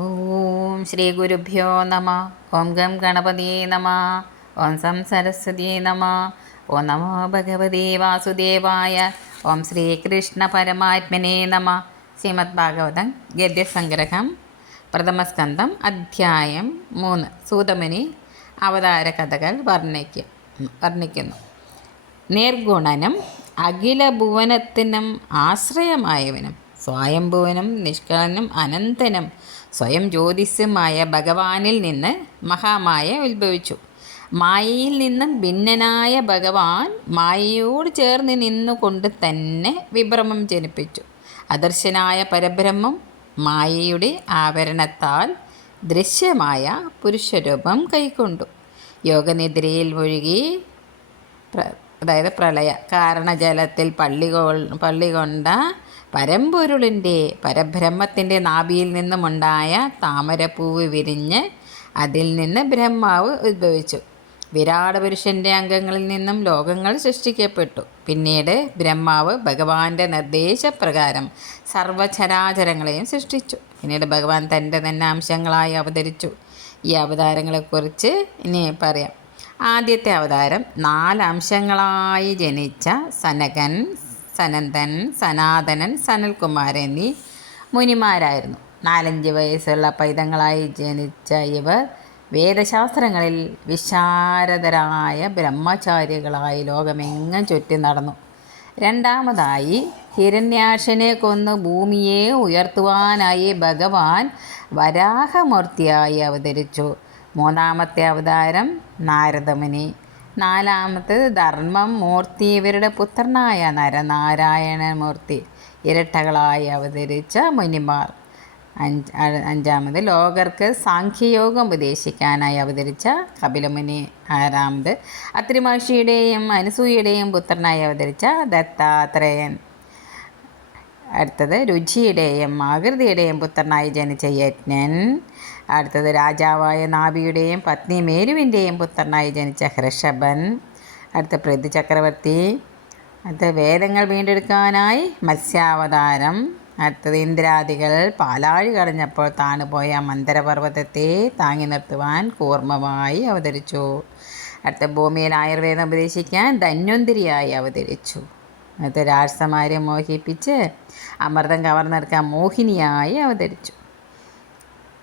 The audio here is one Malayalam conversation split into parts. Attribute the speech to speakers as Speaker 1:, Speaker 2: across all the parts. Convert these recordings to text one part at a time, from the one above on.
Speaker 1: ഓം ശ്രീ ഗുരുഭ്യോ നമ. ഓം ഗം ഗണപതിയേ നമ. ഓം സം സരസ്വതിയേ നമ. ഓം നമോ ഭഗവതേ വാസുദേവായ. ഓം ശ്രീകൃഷ്ണ പരമാത്മനേ നമ. ശ്രീമദ് ഭാഗവതം ഗദ്യസംഗ്രഹം പ്രഥമസ്കന്ധം അധ്യായം മൂന്ന്. സൂതമുനി അവതാര കഥകൾ വർണിക്കും വർണിക്കുന്നു. നിർഗുണനും അഖില ഭുവനത്തിനും ആശ്രയമായവനും സ്വയംഭുവനും നിഷ്കളനും അനന്തനും സ്വയം ജ്യോതിസ്യമായ ഭഗവാനിൽ നിന്ന് മഹാമായ ഉത്ഭവിച്ചു. മായയിൽ നിന്നും ഭിന്നനായ ഭഗവാൻ മായയോട് ചേർന്ന് നിന്നുകൊണ്ട് തന്നെ വിഭ്രമം ജനിപ്പിച്ചു. അദർശനായ പരബ്രഹ്മം മായയുടെ ആവരണത്താൽ ദൃശ്യമായ പുരുഷരൂപം കൈക്കൊണ്ടു. യോഗനിദ്രയിൽ മുഴുകി അതായത് പ്രളയ കാരണജലത്തിൽ പള്ളി കൊ പള്ളി കൊണ്ട പരമ്പൊരുളിന്റെ പരബ്രഹ്മത്തിന്റെ നാഭിയിൽ നിന്നുമുണ്ടായ താമരപ്പൂവ് വിരിഞ്ഞ് അതിൽ നിന്ന് ബ്രഹ്മാവ് ഉദ്ഭവിച്ചു വിരാട് പുരുഷന്റെ അംഗങ്ങളിൽ നിന്നും ലോകങ്ങൾ സൃഷ്ടിക്കപ്പെട്ടു. പിന്നീട് ബ്രഹ്മാവ് ഭഗവാന്റെ നിർദ്ദേശപ്രകാരം സർവചരാചരങ്ങളെയും സൃഷ്ടിച്ചു. പിന്നീട് ഭഗവാൻ തന്റെ തന്നെ അംശങ്ങളായി അവതരിച്ചു. ഈ അവതാരങ്ങളെക്കുറിച്ച് ഇനി പറയാം. ആദ്യത്തെ അവതാരം നാല് അംശങ്ങളായി ജനിച്ച സനകൻ സനന്ദൻ സനാതനൻ സനൽകുമാരൻ എന്നീ മുനിമാരായിരുന്നു. നാലഞ്ച് വയസ്സുള്ള പൈതങ്ങളായി ജനിച്ച ഇവർ വേദശാസ്ത്രങ്ങളിൽ വിശാരദരായ ബ്രഹ്മചാര്യകളായി ലോകമെങ്ങും ചുറ്റി നടന്നു. രണ്ടാമതായി ഹിരണ്യാക്ഷനെ കൊന്ന് ഭൂമിയെ ഉയർത്തുവാനായി ഭഗവാൻ വരാഹമൂർത്തിയായി അവതരിച്ചു. മൂന്നാമത്തെ അവതാരം നാരദമുനി. നാലാമത്തേത് ധർമ്മം മൂർത്തി. ഇവരുടെ പുത്രനായ നരനാരായണമൂർത്തി. ഇരട്ടകളായി അവതരിച്ച മുനിമാർ. അഞ്ച് അഞ്ചാമത് ലോകർക്ക് സാഖ്യയോഗം ഉപദേശിക്കാനായി അവതരിച്ച കപിലമുനി. ആറാമത് അത്രിമഹർഷിയുടെയും അനുസൂയയുടെയും പുത്രനായി അവതരിച്ച ദത്താത്രേയൻ. അടുത്തത് രുചിയുടെയും ആകൃതിയുടെയും പുത്രനായി ജനിച്ച യജ്ഞൻ. അടുത്തത് രാജാവായ നാബിയുടെയും പത്നി മേരുവിന്റെയും പുത്രനായി ജനിച്ച ഹൃഷഭൻ. അടുത്ത പൃഥ്വി ചക്രവർത്തി. അടുത്ത വേദങ്ങൾ വീണ്ടെടുക്കാനായി മത്സ്യാവതാരം. അടുത്തത് ഇന്ദ്രാദികൾ. പാലാഴി കടഞ്ഞപ്പോൾ താണുപോയ മന്ദരപർവതത്തെ താങ്ങി നിർത്തുവാൻ കൂർമ്മമായി അവതരിച്ചു. അടുത്ത ഭൂമിയിൽ ആയുർവേദം ഉപദേശിക്കാൻ ധന്വന്തിരിയായി അവതരിച്ചു. അടുത്ത രാജസമാരെ മോഹിപ്പിച്ച് അമൃതം കവർന്നെടുക്കാൻ മോഹിനിയായി അവതരിച്ചു.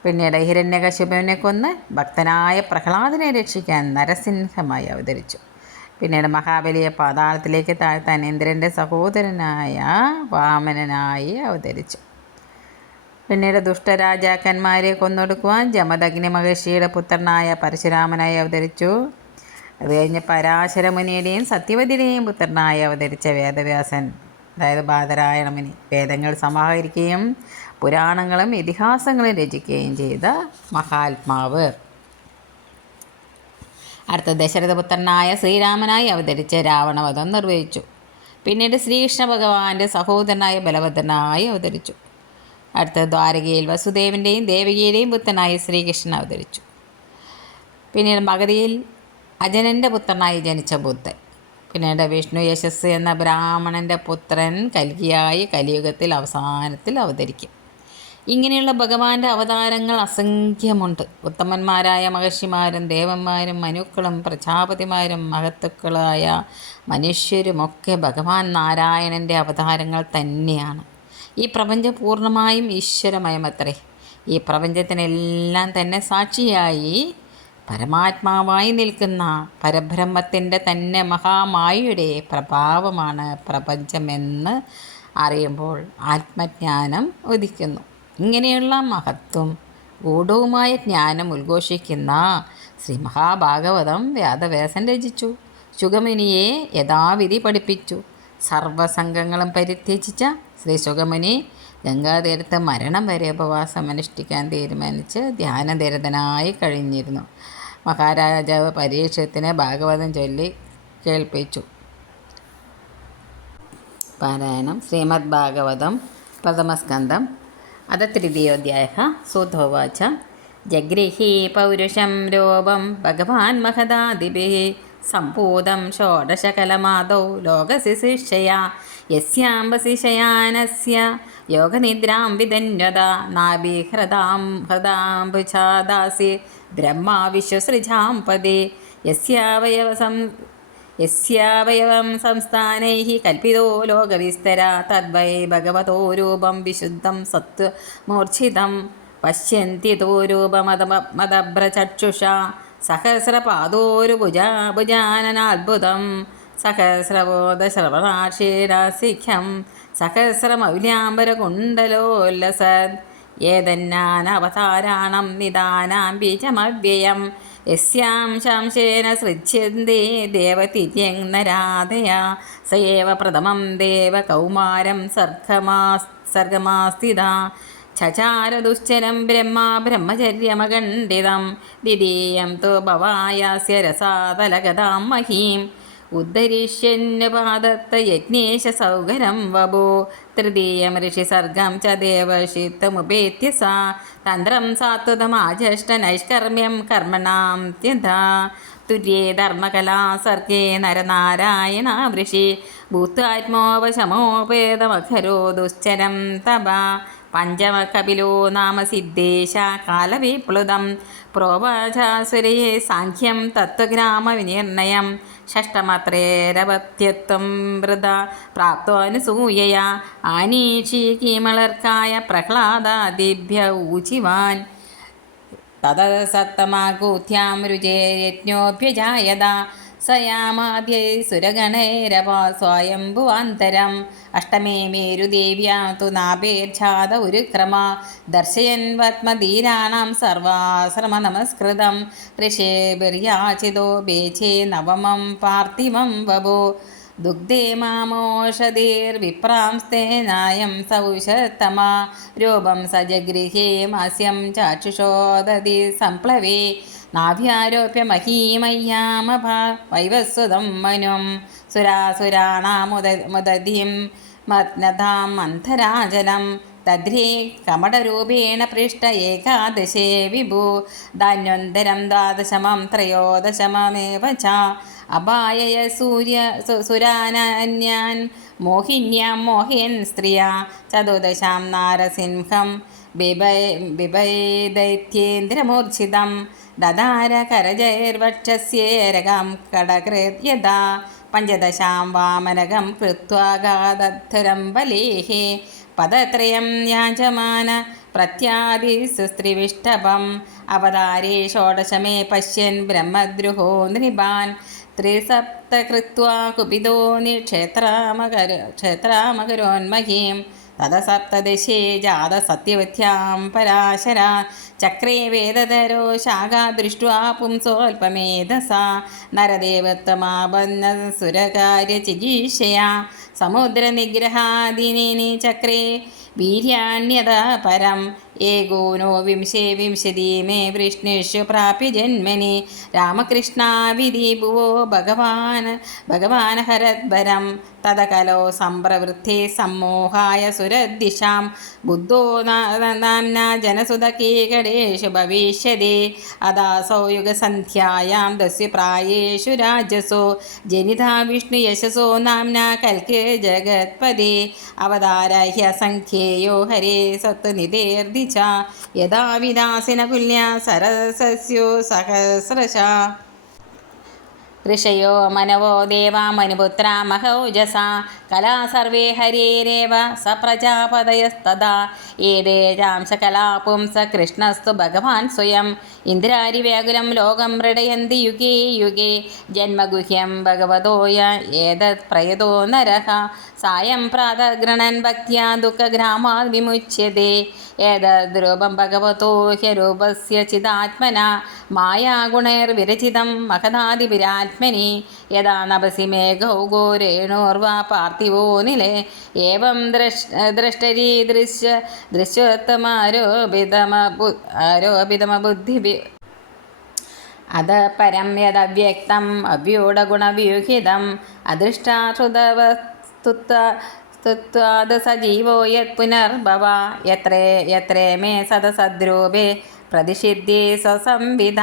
Speaker 1: പിന്നീട് ഹിരണ്യകശിപുവിനെ കൊന്ന് ഭക്തനായ പ്രഹ്ലാദിനെ രക്ഷിക്കാൻ നരസിംഹമായി അവതരിച്ചു. പിന്നീട് മഹാബലിയെ പാതാളത്തിലേക്ക് താഴ്ത്താൻ ഇന്ദ്രന്റെ സഹോദരനായ വാമനനായി അവതരിച്ചു. പിന്നീട് ദുഷ്ടരാജാക്കന്മാരെ കൊന്നൊടുക്കുവാൻ ജമദഗ്നി മഹർഷിയുടെ പുത്രനായ പരശുരാമനായി അവതരിച്ചു. അത് കഴിഞ്ഞ് പരാശരമുനിയുടെയും സത്യവതിയുടെയും പുത്രനായി അവതരിച്ച വേദവ്യാസൻ അതായത് ബാദരായണമുനി വേദങ്ങൾ സമാഹരിക്കുകയും പുരാണങ്ങളും ഇതിഹാസങ്ങളും രചിക്കുകയും ചെയ്ത മഹാത്മാവ്. അടുത്ത ദശരഥപുത്രനായ ശ്രീരാമനായി അവതരിച്ച് രാവണവധം നിർവഹിച്ചു. പിന്നീട് ശ്രീകൃഷ്ണ ഭഗവാന്റെ സഹോദരനായ ബലഭദ്രനായി അവതരിച്ചു. അടുത്ത ദ്വാരകയിൽ വസുദേവന്റെയും ദേവികയുടെയും പുത്രനായി ശ്രീകൃഷ്ണൻ അവതരിച്ചു. പിന്നീട് മഗതിയിൽ അജനന്റെ പുത്രനായി ജനിച്ച ബുദ്ധൻ. പിന്നീട് വിഷ്ണു യശസ് എന്ന ബ്രാഹ്മണന്റെ പുത്രൻ കൽകിയായി കലിയുഗത്തിൽ അവസാനത്തിൽ അവതരിക്കും. ഇങ്ങനെയുള്ള ഭഗവാന്റെ അവതാരങ്ങൾ അസംഖ്യമുണ്ട്. ഉത്തമന്മാരായ മഹർഷിമാരും ദേവന്മാരും മനുക്കളും പ്രജാപതിമാരും മഹത്തുക്കളായ മനുഷ്യരുമൊക്കെ ഭഗവാൻ നാരായണന്റെ അവതാരങ്ങൾ തന്നെയാണ്. ഈ പ്രപഞ്ചം പൂർണമായും ഈശ്വരമയമത്രേ. ഈ പ്രപഞ്ചത്തിനെല്ലാം തന്നെ സാക്ഷിയായി പരമാത്മാവായി നിൽക്കുന്ന പരബ്രഹ്മത്തിന്റെ തന്നെ മഹാമായയുടെ പ്രഭാവമാണ് പ്രപഞ്ചമെന്ന് അറിയുമ്പോൾ ആത്മജ്ഞാനം ഉദിക്കുന്നു. ഇങ്ങനെയുള്ള മഹത്വം. ഗൂഢവുമായ ജ്ഞാനം ഉദ്ഘോഷിക്കുന്ന ശ്രീ മഹാഭാഗവതം വ്യാധവേസൻ രചിച്ചു. ശുഗമുനിയെ യഥാവിധി പഠിപ്പിച്ചു. സർവസംഘങ്ങളും പരിത്യജിച്ച ശ്രീ ശുഗമുനി ഗംഗാതീരത്ത് മരണം വരെ ഉപവാസം അനുഷ്ഠിക്കാൻ തീരുമാനിച്ച് ധ്യാനനിരതനായി കഴിഞ്ഞിരുന്നു. മഹാരാജാവ് പരീക്ഷത്തിന് ഭാഗവതം ചൊല്ലി കേൾപ്പിച്ചു. പാരായണം ശ്രീമദ് ഭാഗവതം പ്രഥമസ്കന്ധം അത തൃതീയോധ്യായ സൂതോവാച ജഗൃഹീ പൗരുഷം രൂപം ഭഗവാൻ മഹദാദിഭിः सम्पूतं षोडशकलमादौ लोकशिशिक्षया യസ്യാംബസി ശയാനസ്യ യോഗനിദ്രാം വിധന്വത നാഭിഹൃതാം ഹൃദാംബുചാദാസി ബ്രഹ്മാ വിശ്വസൃജാം പദേ യസ്യാവയവ സം യസ്യാവയവം സംസ്ഥാനൈ കൽപ്പിതോ ലോകവിസ്തര തദ്വൈ ഭഗവതോ രൂപം വിശുദ്ധം സത്വമൂർച്ഛിതം പശ്യന്തി തോ സഹസ്രപാദോരു സഹസ്രപാദോരുഭുജ ഭുജാനനാത്ഭുതം. സഹസ്രബോധശ്രവണാക്ഷീരാസിഖ്യം സഹസ്രമൗലാംബരകുണ്ടലോല്ലസ ഏതന്നാനവതാരാണം നിദാനാം ബീജമവ്യയം യസ്യാം ശംശേന സൃജ്യന്തേ ദേവതിര്യങ് നരാധയ സ ഏവ പ്രഥമം ദേവകൗമാരം സർഗമാ സർഗമാസ്ഥിത. ചചാരദുശ്ചരം ബ്രഹ്മ ബ്രഹ്മചര്യമഖണ്ഡിതം ദ്വിതീയം തോ ഭവായാസ്യ രസാതലഗതാം മഹീം. ഉദ്ധരിഷ്യന്യപാദത്ത യജ്ഞേശ സൗകരം വപോ. തൃതീയം ഋഷിസർഗം ച ദേവഷിത്തമുപേത്യ സാ. തന്ത്രം സാത്വതമാജഷ്ട നൈഷ്കർമ്മ്യം കർമ്മണാം ത്യഥാ. തുര്യേ ധർമ്മകലാ സർഗേ നരനാരായണ വൃഷി. ഭൂത്താത്മോപശമോപേതമഖരോ ദുശ്ചരം തപ പഞ്ചമകപിലോ നാമ സിദ്ധേശ കാലവിപ്ലുതം. പ്രോവാചാസുരയെ സാഖ്യം തത്വഗ്രാമവിനിർണയം. ഷഷ്ടമത്രേരപത്യത്വം വൃത. പ്രാപ്തോനുസൂയയ. ആനീഷി കീമളർക്കായ പ്രഹ്ലാദാദിഭ്യ ഊചിവാൻ തതസത്തമാകൂഥ്യാം രുചേ യജ്ഞോഭ്യജായത സുരഗണൈരവാ സ്വയംഭുവാന്തരം. അഷ്ടമേ മേരുദേവ്യാ തു നാഭേർച്ഛാദ ഉരുക്രമ. ദർശയൻ പത്മധീരാണാം സർവാശ്രമ നമസ്കൃതം. ഋഷേബിർയാചിതോ ബേചേ നവമം പാർത്ഥിവം വപോ. ദുഗ്ധേ മാമോഷധീർവിപ്രാംസ്തേനായം സൗഷത്തമ. രൂപം സജഗൃഹേ മാസ്യം ചാക്ഷുഷോദതി സംപ്ലവേ. നാഭ്യാരോപ്യ മഹീമയ്യാമഭ വൈവസ്വതം മനും സുരാസുരാണാമുദ മുദതിം മഗ്നതാം തദ്രേ കമടരൂപേണ പൃഷ്ട ഏകാദശേ വിഭു. ധാന്യോന്തരം ദ്വാദശമം ത്രയോദശമമേവ ച. അപായയ സൂര്യ സുരാനന്യാൻ. മോഹിന്യാം മോഹയൻ സ്ത്രീയ. ചതുർദശാം നാരസിംഹം. ബിബൈ ബിബൈ ബിഭൈദൈത്യേന്ദ്രമൂർച്ഛിതം ദദാര കരജൈർവക്ഷസ്യേരകം കടകൃത്യത പഞ്ചദശാം വാമനകം കൃത്വാഗാധരം ബലേഹേ. പദത്രയം യാജമാന പ്രത്യാദിസുസ്ത്രിവിഷ്ടഭം അവതാരേ ഷോഡശമേ പശ്യൻ ബ്രഹ്മദ്രുഹോ നൃപാൻ. ത്രിസപ്തകൃത്വാ കുപിതോ നിക്ഷേത്രാമകര ക്ഷേത്രാമകരോന്മഹീം. തദസപ്തദശേ ജാത സത്യവത്യാം പരാശര ചക്രേ വേദതരോ ശാഖാ ദൃഷ്ട്വാ പുംസോൽപമേധസ. നരദേവത്വമാപന്ന സുരകാര്യചികീഷയാ. സമുദ്രനിഗ്രഹാദിനി ചക്രേ. വീര്യാണ്യത പരം ഏകോനോ വിംശേ വിംശതി മേ വൃഷ്ണിഷു പ്രാപ്യ ജന്മനി. രാമകൃഷ്ണാവിധി ഭുവോ ഭഗവാൻ ഭഗവാൻ ഹരദ്വരം. തദകലോ സംപ്രവൃദ്ധേ സമ്മോഹായ സുരദിശാം ബുദ്ധോ നാംനാ ജനസുതകീകടേഷു ഭവിഷ്യതി. അദാസോ യുഗസന്ധ്യായാം ദസ്യ പ്രായേഷു രാജസോ. ജനിതാ വിഷ്ണു യശസോ നാംനാ കൽക്കേ ജഗത്പതി. അവതാരഹ്യ സംഖ്യേയോ ഹരേ സത്നിതേർദി ച യഥാ വിദാസിന കുല്യ സരസസ്യോ സഹസ്രശ ഋഷയോ മനവോ ദേവാ മനുപുത്ര കലാ സർവേ ഹരേരേവ സ പ്രജാപതയസ്തദാ ഏതേജാംശ കലാ പുംസ കൃഷ്ണസ്തു ഭഗവാൻ സ്വയം. ഇന്ദ്രാരിവ്യാകുലം ലോകം മൃഡയന്തി യുഗേ യുഗേ. ജന്മഗുഹ്യം ഭഗവതോയ ഏതത് പ്രയതോ നരഹ. സായം പ്രാതഗ്രണൻ ഭക്തിയാ ദുഃഖഗ്രാമാത് വിമുച്യത്തെ ഏതദ്രൂപം ഭഗവതോ ഹ്യരൂപസ്യ ചിദാത്മന. മായാഗുണൈർവിരചിതം മഹദാദിവിരാത്മനി യഥാ നഭസി മേഘൗ ഘോരേണോർവാ പാർത്ഥിവോ നിലേ. ഏവം ദ്രഷ് ദ്രഷ്ടരീദൃശ്യ ദൃശ്യോത്തമാരോപിതമ ആരോപിതമബുദ്ധി അത പരം യദവ്യക്തം അവ്യൂഢഗുണവ്യൂഹിതം. അദൃഷ്ടാശ്രുതവസ്തുത്വ സ്തുത്വാത് സജീവോ യത് പുനർഭവ യത്രേ യത്രേ മേ സദസദ്രൂപേ. പ്രതിഷിध्ये സ്വസംവിധ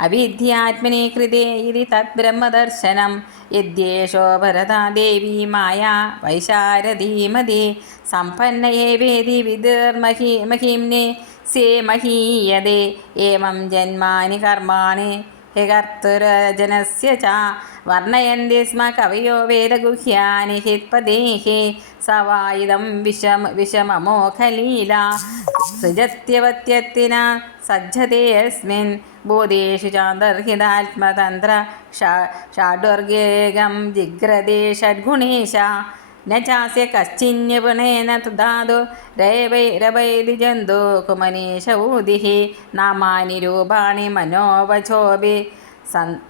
Speaker 1: അവിദ്യാത്മനി കൃതേ ഇതി തദ്ബ്രഹ്മദർശനം. യദ്യേഷോ ഭരതാ ദേവി മായ വൈശാരദീമതി സമ്പന്നയേ വേദി വിതിർമഹി മഹിംനെ സേ മഹീയതേ. ഏമം ജന്മാനി കർമാണി ഹി കർത്തുരജനസ്യ ച. വർണയന്തി സ്മ കവയോ വേദഗുഹ്യാനി ഹിത്പദേഹി സവായുധം വിഷമ വിഷമമോഖലീല സൃജത്യവത്യത്തിന സജ്ജതേസ്മിൻ ഭൂതേഷു ചാന്തർഹിതാത്മതന്ത്ര ഷാഡുർഗേകം ജിഗ്രദേ ഷഡ്ഗുണേശ. न चास्य कश्चिन्यपुनेन तुधातु रैवैरवैति जन्तुकुमनीश ऊदिः नामानि रूपाणि मनोवचोऽपि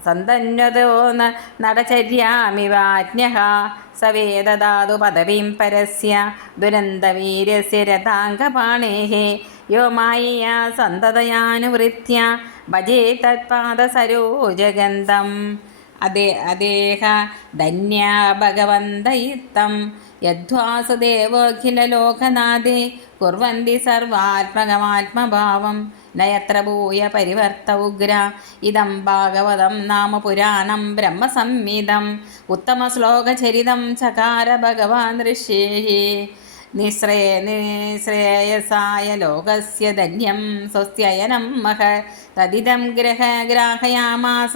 Speaker 1: സന്തന്വതോ നടചര്യാമിവാജ്ഞ സവേദധാതു പദവീം പരസ്യ ദുരന്തവീര്യസ്യ രഥാംഗപാണേഹേ. യോ മായ സന്തതയാനുവൃത്യ ഭജേ തത്പാദ തത്പാദസരോജഗന്ധം. അതേ അദ്ദേഹ ധന്യ ഭഗവന്തയിത്തം. യദ്വാസുദേവോഖിലലോകനാഥേ കുറവന്തി സർവാത്മകമാത്മഭാവം. നയത്ര ഭൂയ പരിവർത്ത ഉഗ്ര. ഇതം ഭാഗവതം നാമ പുരാണം ബ്രഹ്മസംഹിതം ഉത്തമശ്ലോകചരിതം ചകാര ഭഗവാൻ ഋഷേः. നിശ്രേ നിശ്രേയസായ ലോകസ്യ ധന്യം സ്വസ്ത്യയനം മഹ. തദിതം ഗ്രഹ ഗ്രാഹയാമാസ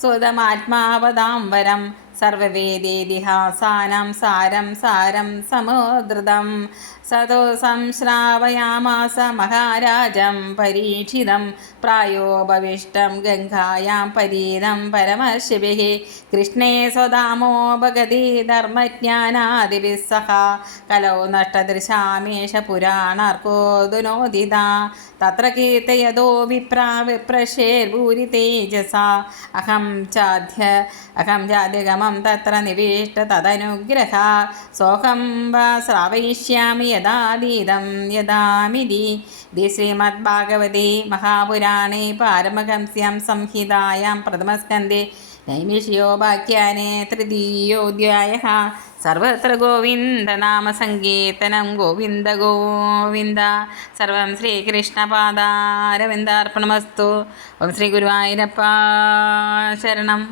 Speaker 1: സ്വതമാത്മാവതാം വരം സർവവേദേതിഹാസാനം സാരം സാരം സമോദൃതം. സതോ സംശ്രാവയാമാസ മഹാരാജം പരീക്ഷിതം. പ്രായോപവിഷ്ടം ഗംഗായാം പരീതം പരമശിവ കൃഷ്ണേ സ്വധാമോ ഭഗതി ധർമ്മജ്ഞാനാദിभिः സഹ കലौ നഷ്ടദൃശാമേഷ പുരാണാർക്കോതുനോദിത തത്ര കീർത്തയതോ വിപ്രാ വിപ്രശേർഭൂരി തേജസ. അഹം ചാധ്യ അഹം ചാദ്യഗമം തത്ര നിവിഷ്ട തദനുഗ്രഹ. സോഹം വാ ശ്രാവയിഷ്യാമി യഥാതീതം യഥാമിതി. ഇതി ശ്രീമദ്ഭാഗവതേ മഹാപുരാണേ പാരമഹംസ്യാം സംഹിതായാം പ്രഥമസ്കന്ധേ നൈമിഷ്യോപാഖ്യാനെ തൃതീയോധ്യായ. സർവത്ര ഗോവിന്ദനാമസങ്കീർത്തനം ഗോവിന്ദ ഗോവിന്ദ. സർവം ശ്രീകൃഷ്ണപാദാരവിന്ദാർപ്പണമസ്തു. ഓം ശ്രീ ഗുരുവായൂരപ്പ ശരണം.